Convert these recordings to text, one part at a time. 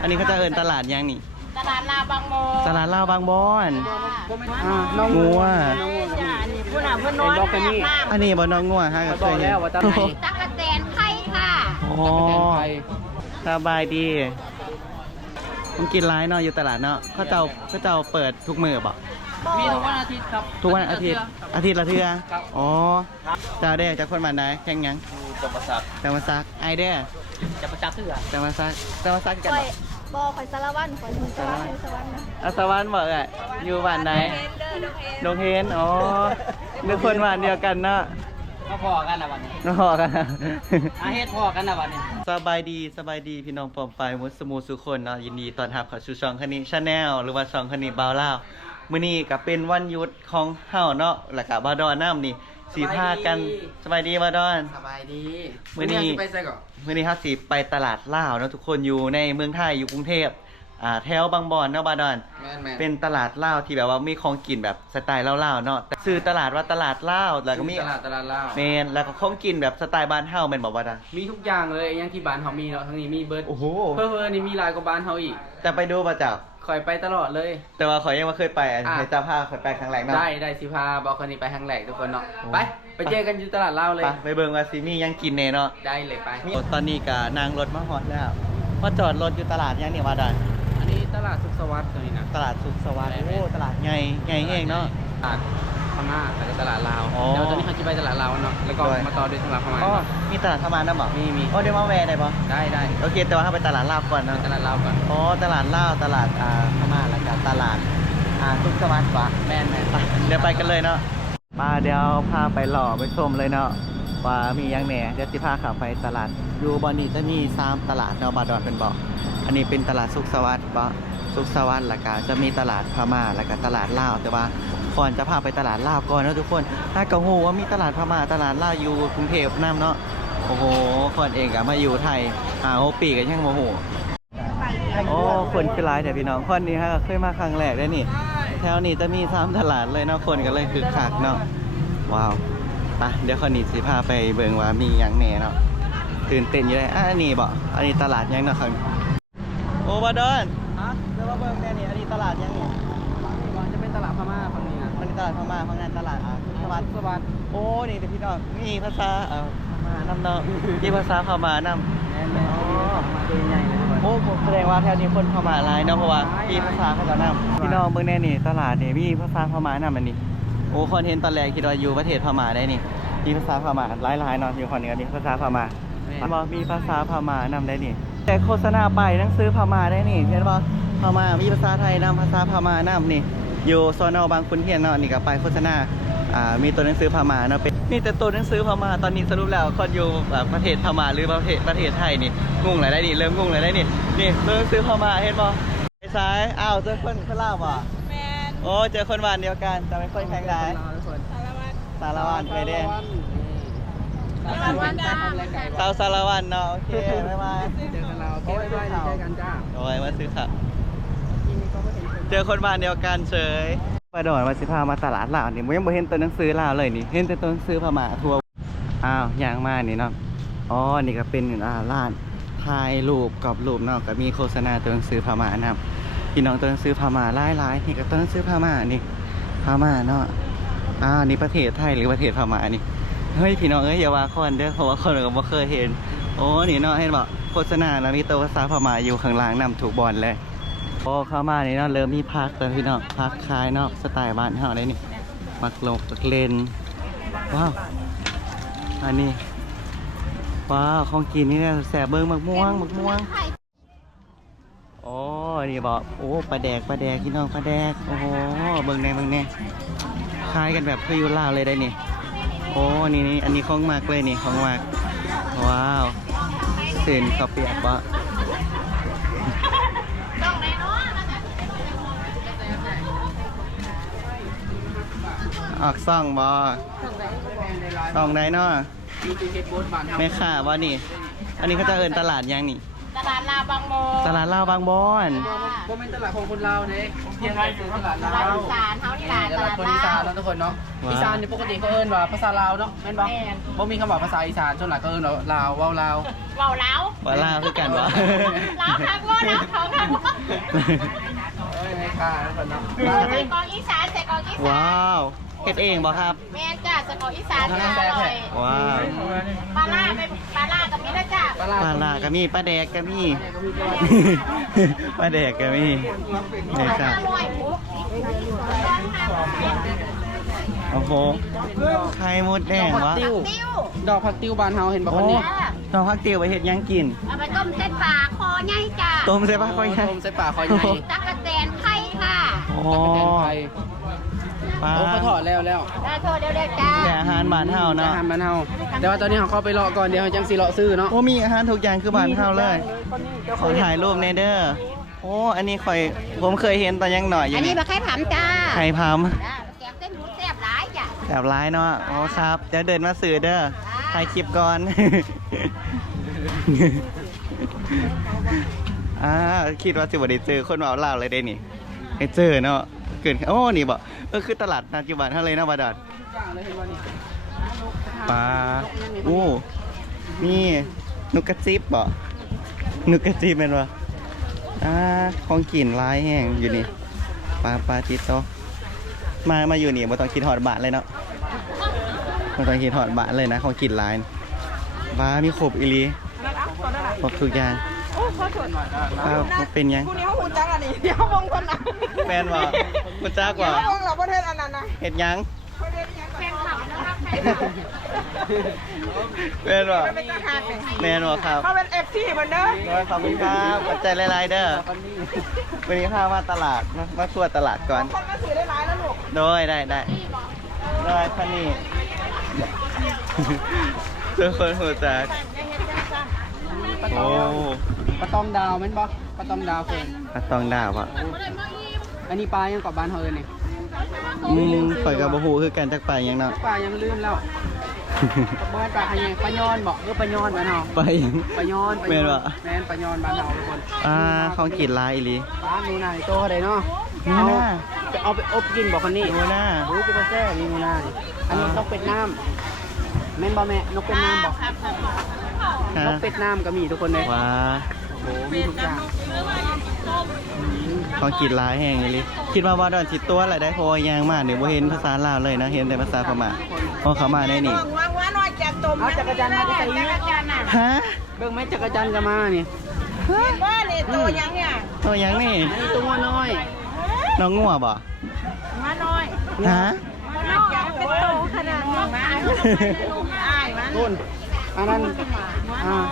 อันนี้เขาจะเอินตลาดยังนี่ตลาดลาวบางบอนตลาดลาวบางบอนงัวจ้านี่ผู้หนาผู้น้อยแม่มากอันนี้บอนน้องงัวฮะก็เคยเห็น ตั๊กแตนไข่ค่ะ อ๋อสบายดีผมกินร้ายเนาะอยู่ตลาดเนาะเขาเจ้าเปิดทุกมื้อบ่มีทุกวันอาทิตย์ครับทุกวันอาทิตย์ละเทื่ออ๋อเจ้าเด้จากคนบ้านไหนแข่งยังจังหวัดซักจังหวัดซักไอเด้จังหวัดซักคือจังหวัดซักกันบ่ข่อยสารวัตรข่อยสารวัตรสวรรค์บ่เอ่ยอยู่บ้านไหนดงเฮนอ๋อนึกคนบ้านเดียวกันเนาะมาพอกันนะวันนี้มาพอกันเฮ็ดพอกันนะวันนี้สบายดีพี่น้องปอมไปมุสมูสุคนเนาะยินดีต้อนรับเข้าสู่ช่องคันนี้ชาแนลหรือว่าช่องคันนี้บ่าวลาวมื้อนี้ก็เป็นวันหยุดของเฮาเนาะแล้วก็บ่าวดอนน้ำนี่สิพากันสบายดีบ่าวดอนสบายดีมื้อนี้ไปไสก่อนมื้อนี้ครับสิไปตลาดลาวเนาะทุกคนอยู่ในเมืองไทยอยู่กรุงเทพแถวบางบอนเนาะบ่าวดอนเป็นตลาดลาวที่แบบว่ามีของกินแบบสไตล์ลาวๆเนาะชื่อตลาดว่าตลาดลาวแล้วก็มีตลาดลาวแม่นแล้วก็ของกินแบบสไตล์บ้านเฮาแม่นบ่บ่าวดอนมีทุกอย่างเลยอย่างที่บ้านเฮามีเนาะทั้งนี้มีเบิร์ดโอ้โหเพิ่นนี่มีหลายกว่าบ้านเฮาอีกจะไปดูบ่เจ้าคอยไปตลอดเลยแต่ว่าขอยยังไม่เคยไปให้เจ้าพาขอยไปครั้งแรกเนาะได้สิพาบอกคนนี้ไปครั้งแรกทุกคนเนาะไปเจอกันอยู่ตลาดลาวเลยไปเบิ่งว่าสิมียังกินแน่เนาะได้เลยไปตอนนี้ก็นั่งรถมาฮอดแล้วมาจอดรถอยู่ตลาดยังนี่ว่าได้อันนี้ตลาดสุขสวัสดิ์ตัวนี้นะตลาดสุขสวัสดิ์โอ้ตลาดใหญ่เองเนาะตลาดพม่าแล้วก็ตลาดลาวเดี๋ยวตอนนี้เขาจะไปตลาดลาวเนาะแล้วก็มาต่อด้วยตลาดพม่าอ๋อมีตลาดพม่านํบ่มีอ๋อเดี๋ยวมาแวะได้บ่ได้โอเคแต่ว่าถ้าไปตลาดลาวก่อนเนาะตลาดลาวก่อนอ๋อตลาดลาวตลาดพม่าแล้วก็ตลาดสุขสวัสดิ์บ่แม่นเดี๋ยวไปกันเลยเนาะมาเดี๋ยวพาไปหล่อไปชมเลยเนาะว่ามียังแหน่เดี๋ยวสิพาขับไปตลาดอยู่บ่นี้จะมี3ตลาดเนาะบ่ดอนเพิ่นบอกอันนี้เป็นตลาดสุขสวัสดิ์บ่สุขสวัสดิ์แล้วก็จะมีตลาดพม่าแล้วก็ตลาดลาวแต่ว่าก่อนจะพาไปตลาดลาวก่อนนะทุกคนถ้าก็ฮู้ว่ามีตลาดพม่าตลาดลาวอยู่กรุงเทพนำเนาะโอ้โหคนเองก็มาอยู่ไทย6 ปีก็ยังบ่ฮู้โอ้คนคือหลายแต่พี่น้องคนนี้ฮะเคยมาครั้งแรกได้นี่แถวนี้จะมี3ตลาดเลยเนาะคนก็เลยคึกคักเนาะว้าวไปเดี๋ยวคนนี้สิพาไปเบิ่งว่ามีหยังแหน่เนาะตื่นเต้นอยู่เลยอันนี้บ่อันนี้ตลาดยังเนาะครับโอ้บ่ดอนเดี๋ยวมาเบิ่งแน่นี่อันนี้ตลาดยังนี่จะเป็นตลาดพม่าฝั่งนี้นะมันตลาดพม่าฝั่งนั้นตลาดสวัสดิ์โอ้นี่เดี๋ยวพี่น้องมีภาษาพม่านำเนาะมีภาษาพม่านำอ๋อมาตัวใหญ่เลยโอ้ผมแสดงว่าแถวนี้คนพม่าหลายเนาะเพราะว่ามีภาษาเขาจะนำพี่น้องเบิ่งแน่นี่ตลาดนี่มีภาษาพม่านำอันนี้โอ้คนเห็นตอนแรกคิดว่าอยู่ประเทศพม่าได้นี่มีภาษาพม่าหลายๆเนาะอยู่คนนี้ภาษาพม่าบอกมีภาษาพม่านำได้นี่แต่โฆษณาไปหนังสือพม่าได้นี่เห็นบ่พม่ามีภาษาไทยนำภาษาพม่านำนี่อยู่สน.บางขุนเทียนเนาะนี่ก็ไปโฆษณามีตัวหนังสือพม่าเนาะเป็นนี่แต่ตัวหนังสือพม่าตอนนี้สรุปแล้วคนอยู่ประเทศพม่าหรือประเทศไทยนี่งงอะไรได้นี่เริ่มงงอะไรได้นี่ตัวหนังสือพม่าเห็นบ่ไปซ้ายอ้าวเจอคนลาวบ่แม่นโอ้เจอคนบ้านเดียวกันแต่เป็นคนแข่งได้สารวัตรไปเด้สารวัตรเนาะโอเคบ๊ายบายเจอกันเราโอเคบ๊ายบายเจอกันจ้าโอ้ยมาซื้อข้าวเจอคนบ้านเดียวกันเฉยไปโดนมาสิพามาตลาดลาวนี่ยังไม่เห็นตัวหนังสือลาวเลยนี่เห็นแต่ตัวหนังสือพม่าทัวร์อ้าวอย่างมานี่เนาะอ๋อนี่ก็เป็นร้านถ่ายรูปกับรูปเนาะก็มีโฆษณาตัวหนังสือพม่านะพี่น้องตัวหนังสือพม่าหลายๆนี่ก็ตัวหนังสือพม่านี่พม่าเนาะนี่ประเทศไทยหรือประเทศพม่านี่เฮ้ยพี่น้องอย่าว่าคนเด้อเพราะว่าคนก็บ่เคยเห็นโอ้นี่เนาะเห็นบ่โฆษณาแล้วมีตัวภาษาพม่าอยู่ข้างล่างนำถูกบอลเลยพอเข้ามานี่เนาะเริ่มมีพักแล้วพี่น้องพักคลายเนาะสไตล์บ้านเฮาได้นี่มักลงมักเล่นว้าวอันนี้ว้าวของกินนี่เนี่ยแสบเบิ่งมักม่วงโอ้นี่บ่โอ้ปลาแดกพี่น้องปลาแดกโอ้โหเบิ่งแน่คล้ายกันแบบคืออยู่ลาวเลยได้นี่โอ้นี่อันนี้ของมากเลยนี่ของมากว้าวเส้นข้าวเปียกบ่ออกซ่องบ่ซ่องใดเนาะแม่ค้าบ่นี่อันนี้เขาจะเอิ้นตลาดยังนี่ ตลาดลาวบางโบ ตลาดลาวบางบอน บ่แม่นตลาดของคนลาวเด้เพียงแต่คือตลาด ต ลา ลาด ว อีสานเขานี่แหละ ต ต ลา ลา ด ด คน ลา อีสาน ว แล้วทุกคนเนาะอีสานนี่ปกติเขาเอิ้นว่าภาษาลาวเนาะแม่นบ่บ่มีคำว่าภาษาอีสานส่วนหลายก็เอิ้นว่าลาวเว้าลาว เบาเล้า ว่าลาวคือกันวะ เล้าทางว่าเล้าเขาทางว่า เอ้ยไม่ค่ะทุกคนเนาะ ใส่กองอีสานใส่กองอีสาน ว้าวเฮ็ดเองบ่ครับ แม่จ้าใส่กองอีสานจ้าอร่อย ว้าว ปลาล่าเป็นปลาล่ากับนี้นะจ้า ปลา ปลาลาก็มีปลาแดกก็มีปลาแดกก็มีนี่ครับ อร่อยหมู โอ้โหไข่มดแดงวะ ติ้ว ดอกผักติ้วบานเฮาเห็นบ่ โอ้ คนนี้ น้องพักเตียวไปเฮ็ดหยังกิน เอาไปต้มเส้นปลาคอใหญ่จ้า ต้มใส่ปะค่อยให้ ต้มใส่ปลาคอยใหญ่ ตักกะแตนไข่ค่ะ โอ้ ตะกะแตนไทย ปลา โอ้เขาถอดแล้ว ได้โทษเดี๋ยวจ้า แต่อาหารบ้านเฮา อา เนาะ หารบ้านเฮาแต่ว่าตอนนี้เขาเข้าไปเลาะก่อนเดี๋ยวเขาจังสิเลาะซื้อเนาะ โอ้มีอาหารทุกอย่างคือบ้านเฮาเลยขอถ่ายรูปในเด้อโอ้อันนี้ผมเคยเห็นตอนยังหน่อยอ อั ยู่ นนี้ นี่ ปลาไข่ผำจ้า ไข่พาม จ้าแกงเส้นหมูแซ่บหลายจ้ะ แบบร้ายเนาะอ๋อครับเดี๋ยวเดินมาสื่อเด้อถ่ายคลิปก่อน คิดว่าสิบ่ได้เจอคนเว้าลาวเลยได้นี่ให้เจอเนาะเกินโอ้นี่บ่คือตลาดปัจจุบันเฮาเลยเนาะบ่ดอด อย่างเลยเห็นบ่นี่ ปลาโอ้นี่นกกระจิบบ่นกกระจิบแม่นบ่ของกินหลายแห้งอยู่นี่ปลาจิโตมาอยู่นี่บ่ต้องคิดฮอดบาทเลยเนาะบ่ต้องคิดฮอดบาทเลยนะของกินหลายปลามีครบอีหลีครบทุกอย่างปลาเป็นหยัง คู่นี้เขาหูจักอันนี้เดี๋ยววงคนน่ะ แม่นบ่บ่จัก เดี๋ บ่ ยววงเราประเทศอันนั้นนะ เฮ็ดหยัง ประเทศยัง แฟนคลับนะครับแฟนคลับ แม่นบ่ เป็นทหารเนี่ย แม่นบ่ครับ เขาเป็นเอฟซีเหมือนเด้อ โดยขอบคุณครับขอบใจหลายๆเด้อ วันนี้พามาตลาดมาทัวร์ตลาดก่อน คนมาซื้อได้หลายแล้วลูก โดยได้พันนี่เจอคนหัวจักโอ้ ปลาตองดาวแม่นบ่ปลาตองดาวเพิ่น ปลาตองดาวอ่ะ อันนี้ปลายังกับบ้านเฮาเลยนี่ ปล่อยกับบะฮูคือกันจักไปยังเนาะ ปลายังลืมแล้วบ่ให้ปลาขยงปลาย้อนบ่ปลาย้อนบ้านเฮา ไปยัง ปลาย้อน แม่นบ่ แม่นปลาย้อนบ้านเฮาทุกคน ของกินลายอีหลี ปลาหนูนานี่โตเท่าใดเนาะ หนูนา เอาไปอบกินบ่คนนี้ หนูนา รู้เป็นกาแฟมีหนูนานี่อันนี้นกเป็ดน้ำแม่นบ่แม่นกเป็ดน้ำบ่ นกเป็ดน้ำก็มีทุกคนเลย ว้า โอ้โหมีทุกอย่าง ของกินลายแห้งอีหลีคิดว่าดอนทิดตัวอะไรได้เพราะว่ายางมากเนี่ยบ่เห็นภาษาลาวเลยนะเห็นแต่ภาษาพม่าพอเขามาได้นี่ ว่าน้อยแกงต้ม เอาจักรจันทร์มาที่ใส่นี้ ฮะ เบิ่งไหมจักรจันทร์ก็มานี่ ว่านี่ตัวยังเนี่ย ตัวยังนี่ อันนี้ตัวน้อย น้องงัวบ่ มาน้อย ฮะ แกงเป็นโตขนาดนี้มาอ้ายมา นุ่นอันนั้น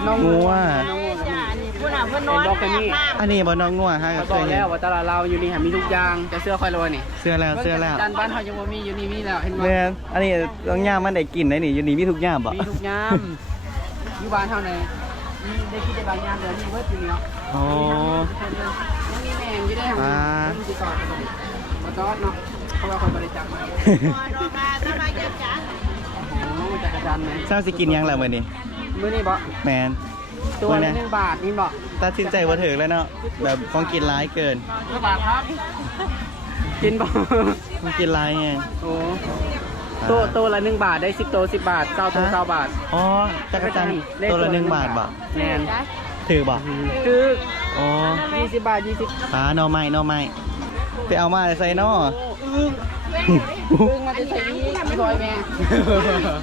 น้อง งัว น้องงัวก็มี ผู้น่ะเพิ่นนอน บอกกันนี่ อันนี้บ่น้องงัวฮะ เขา เค บอก ยเห็ แล้ น วว่าตลาดเราวอยู่นี่มีทุกอย่างแต่เสื้อคอยรวยนี่ เสื้อแล้ว จันบ้านเขายังบ่มีอยู่นี่มีแล้วเห็นไหม แม่นอันนี้ต้องย่ามมันได้กินได้นี่อยู่นี่มีทุกย่ามบ่ มีทุกยามอยู่บ้านเท่าไหนมีได้คิดได้บางยามเดี๋ยวนี้เบิดอยู่เนี่ย โอ้ ยังมีแมงอยู่ได้หันมันสิก่อนมาจอดเนาะเพราะว่าคนบริจาคมา รอมาสบายใจจ้ะ โอ้จักรจันทร์ไหม เช้าสิกินหยังล่ะมื้อนี้ มื้อนี้บ่ แม่น ตัวละ1 บาทนี่บ่ ตัดสินใจบ่ถึกแล้วเนาะแบบของกินหลายเกิน 1 บาทครับ กินบ่ ของกินหลายแฮง โอ้ตัวละ1 บาทได้10 ตัว 10 บาท20 ตัว20 บาท อ๋อจักรจันทร์ตัวละ1 บาทบ่ แม่น ถือบ่ คือ อ๋อ 20 บาท 20 ปลาหน่อไม้ไปเอามาใส่เนาะ พึ่งมาจะใส่นี้พี่บอยแม่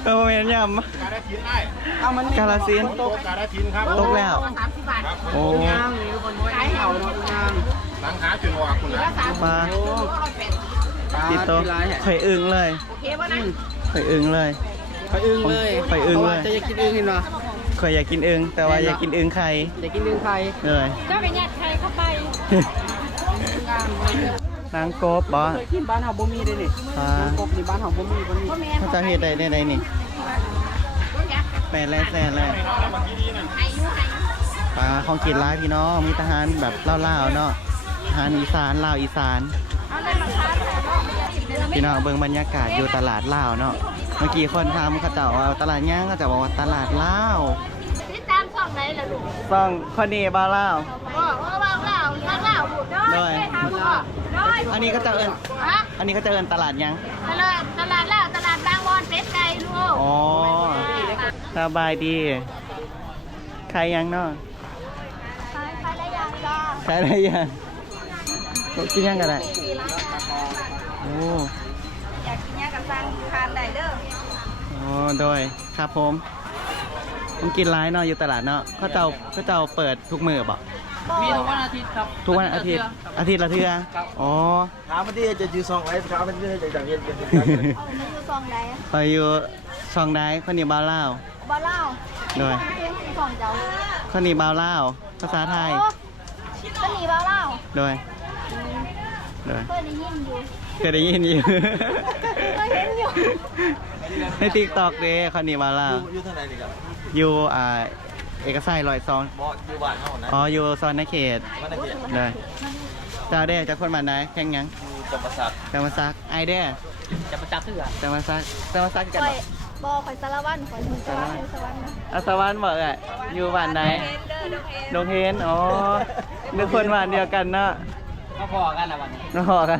เออบ่แม่นย่ำ เอามัน กาลสินธุ์ ตก ตกแล้ว 30 บาท โอ้ งามนี่ทุกคนขายเขาเนาะงาม ปลา โอ้ปลา ติดโต ที่ร้ายแหะ ข่อยอึ้งเลย โอเคป่ะนะ ข่อยอึ้งเลย ไปอึ้งเลย ไปอึ้งเลย พราะว่าจะอยากกินอึ้งเห็นปะ ข่อยอยากกินอึ้งแต่ว่าอยากกินอึ้งไข่ อยากกินอึ้งไทย เลย เจ้าไปยัดใครเข้าไป งามเลย นางกบบ่ เคยกินบ้านเฮาบ่มีเลยนี่ อ่า น้ำกบนี่บ้านเฮาบ่มีบ่มี เขาจะเฮ็ดได้นี่แปดแซ่แล้วปลาของกินร้ายพี่น้องมีทหารแบบเล่าวๆเนาะทหารอีสานลาวอีสานพี่น้องเบิ่งบรรยากาศอยู่ตลาดลาวเนาะเมื่อกี้คนทำเขาเจ้าว่าตลาดย่างเขาเจะบอกว่าตลาดลาว ติดตามช่อง ไหนล่ะลูก ซ่องข้อนี้บ้าวเล่า ว่าบ้างเล่าบ้างเล่าบุตรด้วยทำก็ด้วย อันนี้ก็จะเอิน ฮะ อันนี้ก็จะเอินตลาดยัง ตลาดเล่าตลาดบางบอนเป็ดไก่ลูก อ๋อสบายดีใครยังเนาะ ใครได้ยังจ้า ใครได้ยังกินยังกันได้โอ้ อยากกินเนี้ยกับซังทานได้เด้อ อ๋อโดยครับผมกินร้ายเนาะอยู่ตลาดเนาะเขาเจ้าเปิดทุกมื้อบ่ มีทุกวันอาทิตย์ครับ ทุกวันอาทิตย์ละเทื่ออ๋อ ถามมันที่จะจือซองไว้ถามมันที่จะจังเย็น เอาหนูอยู่ซองใด คอยอยู่ช่องได้ข้าวเหนียวบาวเล่าว บ้าเล่า โดย ซองเจ้า ข้าวเหนียวบาวเล่าวภาษาไทย ก็หนีบ้าเล่า โดย เพื่อนได้ยินอยู่ เคยได้ยินอยู่ ก็เห็นอยู่ ในติ๊กต็อกเด้ข้าวเหนียวบาวเล่าว อยู่เท่าไหร่ดีครับ อยู่เอกชัย102 บอสอยู่บ้านเขานะ อ๋ออยู่ซอยนาเขต มันได้เกียรติ เลยเจ้าเด้จากคนบ้านไหนแข่งหยัง อยู่จำปาสัก จะมาซักไอเด้ จะประจับเถื่อ จะมาซักกัน ค เห อ ร ย อ บอกคอยสารวัตรคอยถึงสารวัตรสวรรค์นะ อาสวรรค์บอกอ่ะอยู่บ้านไหน เด้อเด้อเห็น ดงเฮนอ๋อนึกคนบ้านเดียวกันเนาะ ก็พอกันนะวันนี้ น้องหอกกัน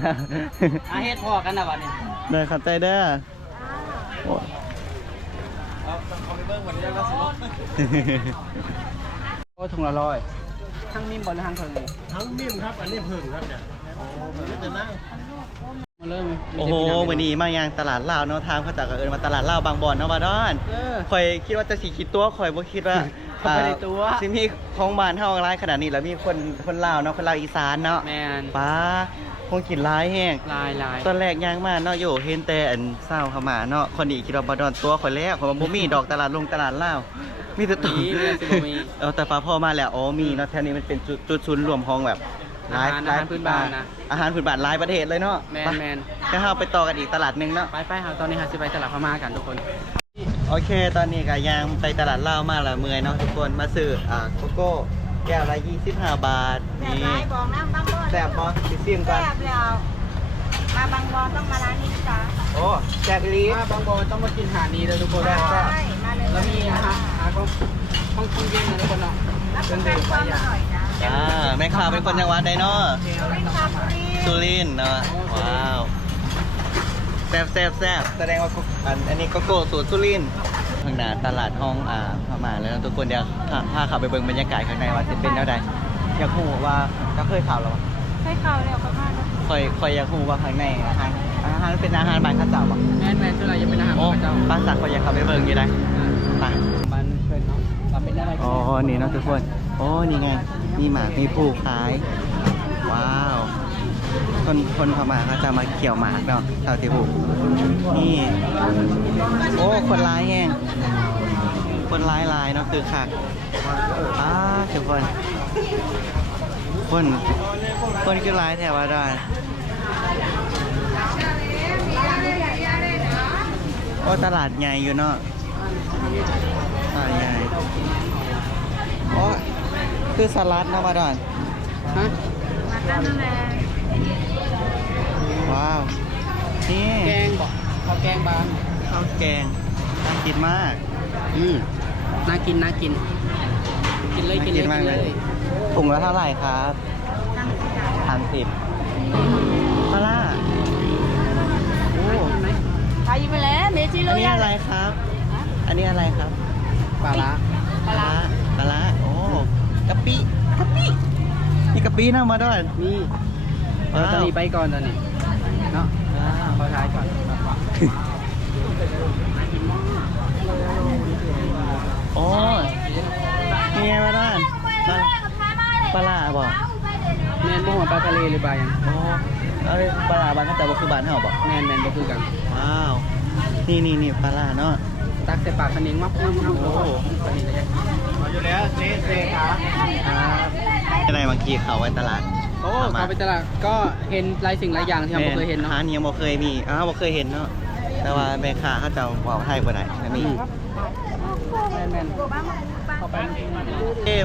อาเฮ็ดพอกันนะวันนี้ เดินขับใจเด้อโอ้ เอาไปเบิ้งวันนี้แล้วสิลูก โอ้ถุงละร้อยทั้งนิ่มบอลและทั้งเพิง ทั้งมิ่มครับอันนี้พึ่งครับเนี่ยจะนั่ง มาเริ่ม โอ้โหวันนี้มายังตลาดลาวเนาะทางเขาจากเอิญมาตลาดลาวบางบอนเนาะบาดอนคอยคิดว่าจะสีคิดตัวคอยบ่คิดว่า เขาไม่ได้ตัว สิมีของบ้านเฮาร้ายขนาดนี้แล้วมีคนลาวเนาะคนลาวอีสานเนาะ แมน ป้าคงกินร้ายแห้ง ลาย ตอนแรกย่างมาเนาะโยเห็นแต่อันเศร้าเข้ามาเนาะคนนี้คิดว่าบดอนตัวคนแรกคนว่าบ่มีดอกตลาดลงตลาดลาวมีแต่ตัว มีสิบ่มี แต่ฟ้าพ่อมาแล้วอ๋อมีเนาะแถวนี้มันเป็นจุดศูนย์รวมของแบบหลาย อาหารพื้นบ้านนะ อาหารพื้นบ้านหลายประเทศเลยเนาะ แมน ถ้าเราไปต่อกันอีกตลาดหนึงเนาะ ไปหาตอนนี้หาสิไปตลาดพม่ากันทุกคน โอเค ตอนนี้ก็ย่างไปตลาดลาวมาและเมื่อยเนาะทุกคนมาซื้อโกโก้แก้วละ25 บาท แบบ นี่ ไรบอกน้ำบางบอน แซ่บบ่สิซิมก่อน แซ่บแล้วมาบางบอนต้องมาร้านนี้จ้า โอ้แซ่บอีหลี มาบางบอนต้องมากินหานี้เลยทุกคน แซ่บ ใช่มาเลย แล้วมีอาหารก็ห้องเย็นนะทุกคนเนาะ รับประกันความอร่อยนะ แม่ค้าเป็นคนจังหวัดใดเนาะ เป็นคาบุรี สุรินทร์เนาะว้าวแซ่บแสดงว่าอันนี้โกโก้สูตรสุรินทร์ข้างหน้าตลาดห้องพม่าแล้วนะทุกคนเดี๋ยวพาขับไปเบิ่งบรรยากาศข้างในว่าจะเป็นแนวใดอยากรู้ว่าก็เคยข่าวแล้ว ให้เขาเร็วประมาณนั้น คอยอยากรู้ว่าข้างในอาหารเป็นอาหารบ้านข้าวเจ้าบ่ แมนส่วนใหญ่จะเป็นอาหาร โอ้ พระเจ้า ป้าสักคอยอยากขับไปเบิ่งอยู่ได้ไป บ้านเพื่อนเนาะเราเป็นอะไร อ๋อนี่เนาะทุกคนโอ้นี่ไงมีหมากมีผู้ขายว้าวคนพม่าเขาจะมาเขี่ยวหมากเนาะเท่าที่หูนี่โอ้คนร้ายแห้งคนร้ายเนาะคือคักทุกคนคือร้ายแถวว่าได้โอ้ตลาดใหญ่อยู่เนาะตลาดใหญ่โอ้คือสลัดเนาะว่าดอน ฮะ ว้าว นี่ แกงบอกข้าวแกงบาง ข้าวแกงน่ากินมาก น่ากินกินเลย น่ากินมากเลยถุงละเท่าไหร่ครับ30ปลาร่าโอ้ ไปอยู่ไปแล้วเมจิ อั โร่ นนี้อะไรครับ อันนี้อะไรครับ ปลาละ ปลาร่าโอ้กะปินี่กะปินะมาด้วย นี่ตอนนี้ไปก่อนตอนนี้เนาะขอท้ายก่อน โอ้นี่ไงมาด้วยปลาร่าบอก แมนบ่หัวปลาทะเลหรือปลายัง โอ้เอาเลยปลาร่าบ้านเขาแต่ว่าคือบ้านเฮาบอก แมนบ่คือกัน ว้าว นี่ปลาร่าเนาะ ตักใส่ปากคันเองมักโอ้คันนี้เลย มาอยู่แล้วเจ๊ขา ครับอะไรบางทีเขาไว้ตลาด โอ้เอาไปตลาดก็เห็นหลายสิ่งหลายอย่างที่เราเคยเห็นเนาะ ร้านนี้ยังบ่เคยมีบ่เคยเห็นเนาะ แต่ว่าแม่ค้าเขาจะว่าไทยบ่ได้อันนี้ แมนเข้าไป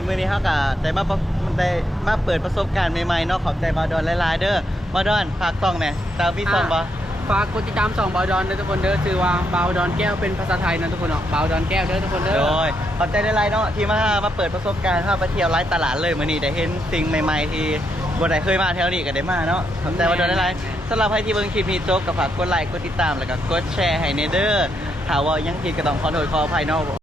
มื้อนี้เฮาก็ได้มาเปิดประสบการณ์ใหม่ๆเนาะขอบใจบาดอนหลายๆเด้อบาดอนฝากซ่องแหน่ตาพี่ซ่องบ่ฝ ฝากกดติดตาม2บาวดอนเด้อทุกคนเด้อชื่อว่าบาวดอนแก้วเป็นภาษาไทยนะทุกคนเนาะบาวดอนแก้วเด้อทุกคนเด้อ โดยขอบใจได้ไรเนาะที่มาเปิดประสบการณ์พาไปเที่ยวไลฟ์ตลาดเลยมื้อนี้ได้เห็นสิ่งใหม่ๆที่บ่ได้เคยมาแถวนี้ก็ได้มาเนาะขอบใจว่าโดนได้ไรสำหรับใครที่เบิ่งคลิปนี้จบก็ฝากกดไลค์กดติดตามแล้วก็กดแชร์ให้ในเด้อถ้าว่ายังผิดก็ต้องขอโทษขออภัยเนาะ